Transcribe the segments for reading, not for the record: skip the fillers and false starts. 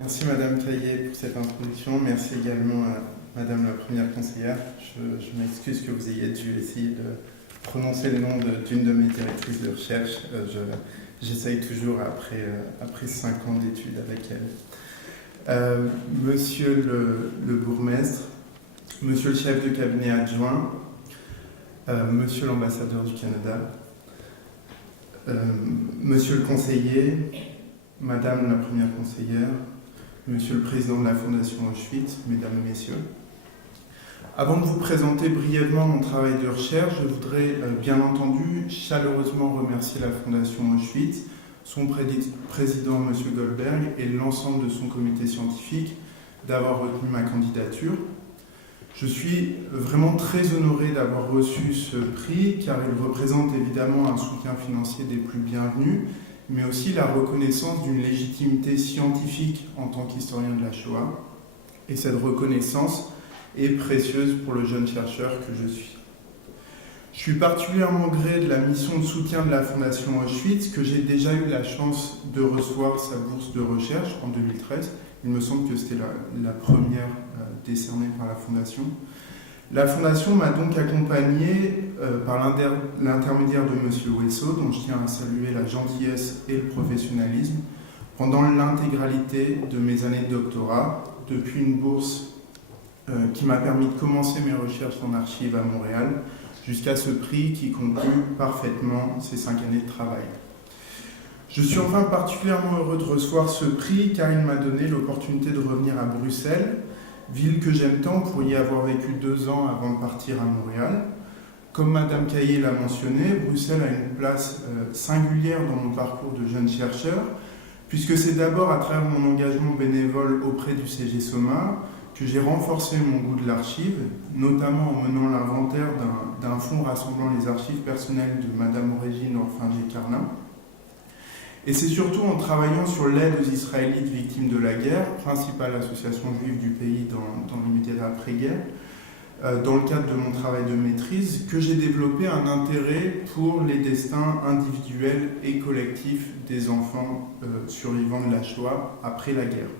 Merci Madame Caillé pour cette introduction. Merci également à Madame la Première Conseillère. Je m'excuse que vous ayez dû essayer de prononcer le nom d'une de mes directrices de recherche. J'essaye toujours après 5 ans d'études avec elle. Monsieur le bourgmestre, Monsieur le chef de cabinet adjoint, Monsieur l'ambassadeur du Canada, Monsieur le conseiller, Madame la Première Conseillère, Monsieur le Président de la Fondation Auschwitz, Mesdames et Messieurs. Avant de vous présenter brièvement mon travail de recherche, je voudrais bien entendu chaleureusement remercier la Fondation Auschwitz, son président Monsieur Goldberg et l'ensemble de son comité scientifique d'avoir retenu ma candidature. Je suis vraiment très honoré d'avoir reçu ce prix car il représente évidemment un soutien financier des plus bienvenus, mais aussi la reconnaissance d'une légitimité scientifique en tant qu'historien de la Shoah. Et cette reconnaissance est précieuse pour le jeune chercheur que je suis. Je suis particulièrement gré de la mission de soutien de la Fondation Auschwitz, que j'ai déjà eu la chance de recevoir sa bourse de recherche en 2013. Il me semble que c'était la première décernée par la Fondation. La Fondation m'a donc accompagné par l'intermédiaire de M. Hueso, dont je tiens à saluer la gentillesse et le professionnalisme, pendant l'intégralité de mes années de doctorat, depuis une bourse qui m'a permis de commencer mes recherches en archives à Montréal, jusqu'à ce prix qui conclut parfaitement ces 5 années de travail. Je suis enfin particulièrement heureux de recevoir ce prix car il m'a donné l'opportunité de revenir à Bruxelles, ville que j'aime tant pour y avoir vécu 2 ans avant de partir à Montréal. Comme Madame Caillé l'a mentionné, Bruxelles a une place singulière dans mon parcours de jeune chercheur, puisque c'est d'abord à travers mon engagement bénévole auprès du CG Soma que j'ai renforcé mon goût de l'archive, notamment en menant l'inventaire d'un fonds rassemblant les archives personnelles de Madame Régine Orphinger-Carlin. Et c'est surtout en travaillant sur l'aide aux Israélites victimes de la guerre, principale association juive du pays dans l'immédiat après-guerre, dans le cadre de mon travail de maîtrise, que j'ai développé un intérêt pour les destins individuels et collectifs des enfants survivants de la Shoah après la guerre.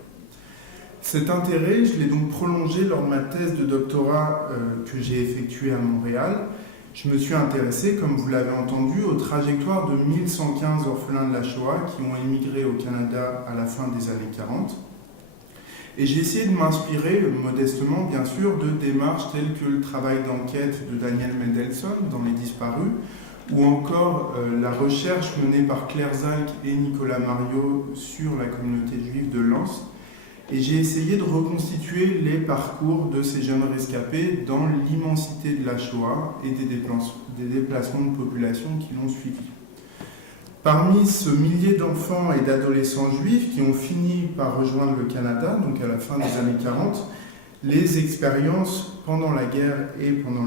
Cet intérêt, je l'ai donc prolongé lors de ma thèse de doctorat que j'ai effectuée à Montréal. Je me suis intéressé, comme vous l'avez entendu, aux trajectoires de 1115 orphelins de la Shoah qui ont émigré au Canada à la fin des années 40. Et j'ai essayé de m'inspirer, modestement bien sûr, de démarches telles que le travail d'enquête de Daniel Mendelsohn dans Les Disparus, ou encore la recherche menée par Claire Zalk et Nicolas Mariot sur la communauté juive de Lens. Et j'ai essayé de reconstituer les parcours de ces jeunes rescapés dans l'immensité de la Shoah et des déplacements de population qui l'ont suivi. Parmi ce millier d'enfants et d'adolescents juifs qui ont fini par rejoindre le Canada, donc à la fin des années 40, les expériences pendant la guerre et pendant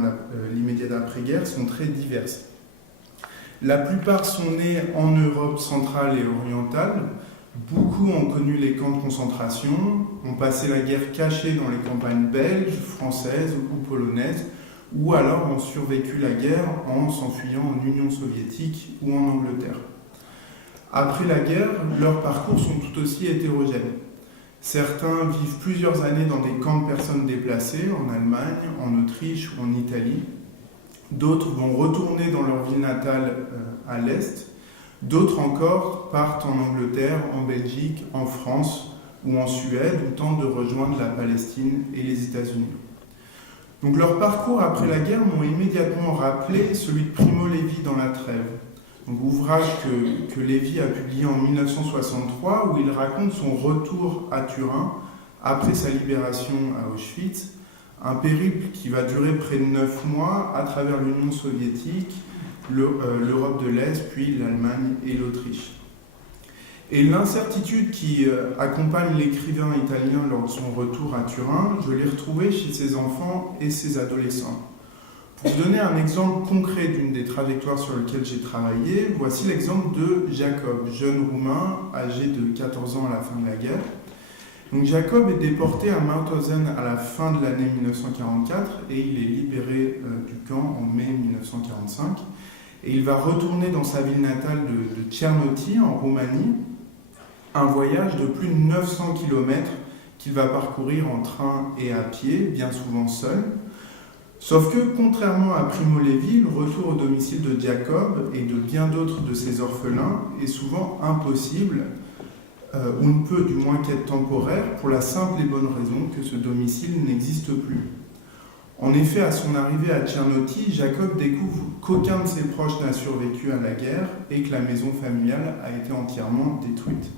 l'immédiat après-guerre sont très diverses. La plupart sont nés en Europe centrale et orientale. Beaucoup ont connu les camps de concentration, ont passé la guerre cachée dans les campagnes belges, françaises ou polonaises, ou alors ont survécu la guerre en s'enfuyant en Union soviétique ou en Angleterre. Après la guerre, leurs parcours sont tout aussi hétérogènes. Certains vivent plusieurs années dans des camps de personnes déplacées, en Allemagne, en Autriche ou en Italie. D'autres vont retourner dans leur ville natale à l'Est. D'autres encore partent en Angleterre, en Belgique, en France ou en Suède ou tentent de rejoindre la Palestine et les États-Unis. Donc leur parcours après la guerre m'ont immédiatement rappelé celui de Primo Levi dans La Trêve, donc ouvrage que Levi a publié en 1963 où il raconte son retour à Turin après sa libération à Auschwitz, un périple qui va durer près de 9 mois à travers l'Union soviétique, l'Europe de l'Est, puis l'Allemagne et l'Autriche. Et l'incertitude qui accompagne l'écrivain italien lors de son retour à Turin, je l'ai retrouvée chez ses enfants et ses adolescents. Pour vous donner un exemple concret d'une des trajectoires sur lesquelles j'ai travaillé, voici l'exemple de Jacob, jeune Roumain âgé de 14 ans à la fin de la guerre. Donc Jacob est déporté à Mauthausen à la fin de l'année 1944 et il est libéré du camp en mai 1945. Et il va retourner dans sa ville natale de Tchernoti, en Roumanie. Un voyage de plus de 900 km qu'il va parcourir en train et à pied, bien souvent seul. Sauf que, contrairement à Primo Levi, le retour au domicile de Jacob et de bien d'autres de ses orphelins est souvent impossible, ou ne peut du moins qu'être temporaire, pour la simple et bonne raison que ce domicile n'existe plus. En effet, à son arrivée à Tchernoti, Jacob découvre qu'aucun de ses proches n'a survécu à la guerre et que la maison familiale a été entièrement détruite.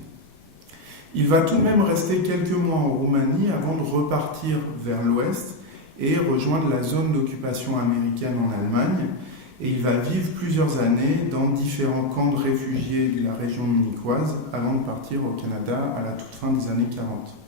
Il va tout de même rester quelques mois en Roumanie avant de repartir vers l'ouest et rejoindre la zone d'occupation américaine en Allemagne. Et il va vivre plusieurs années dans différents camps de réfugiés de la région munichoise avant de partir au Canada à la toute fin des années 40.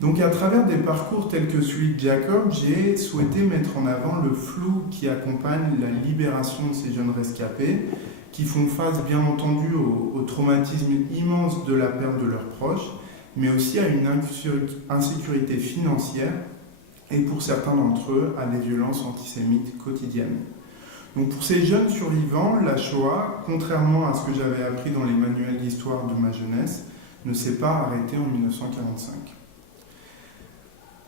Donc à travers des parcours tels que celui de Jacob, j'ai souhaité mettre en avant le flou qui accompagne la libération de ces jeunes rescapés, qui font face bien entendu au traumatisme immense de la perte de leurs proches, mais aussi à une insécurité financière et pour certains d'entre eux à des violences antisémites quotidiennes. Donc pour ces jeunes survivants, la Shoah, contrairement à ce que j'avais appris dans les manuels d'histoire de ma jeunesse, ne s'est pas arrêtée en 1945.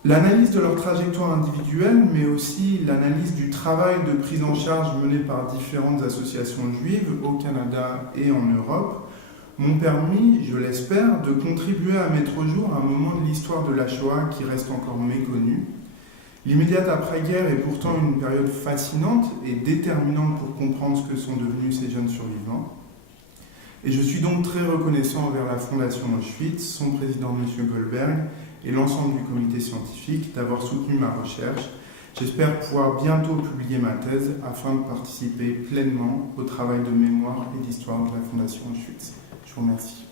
L'analyse de leur trajectoire individuelle, mais aussi l'analyse du travail de prise en charge mené par différentes associations juives au Canada et en Europe, m'ont permis, je l'espère, de contribuer à mettre au jour un moment de l'histoire de la Shoah qui reste encore méconnu. L'immédiate après-guerre est pourtant une période fascinante et déterminante pour comprendre ce que sont devenus ces jeunes survivants. Et je suis donc très reconnaissant envers la Fondation Auschwitz, son président M. Goldberg, et l'ensemble du comité scientifique d'avoir soutenu ma recherche. J'espère pouvoir bientôt publier ma thèse afin de participer pleinement au travail de mémoire et d'histoire de la Fondation Auschwitz. Je vous remercie.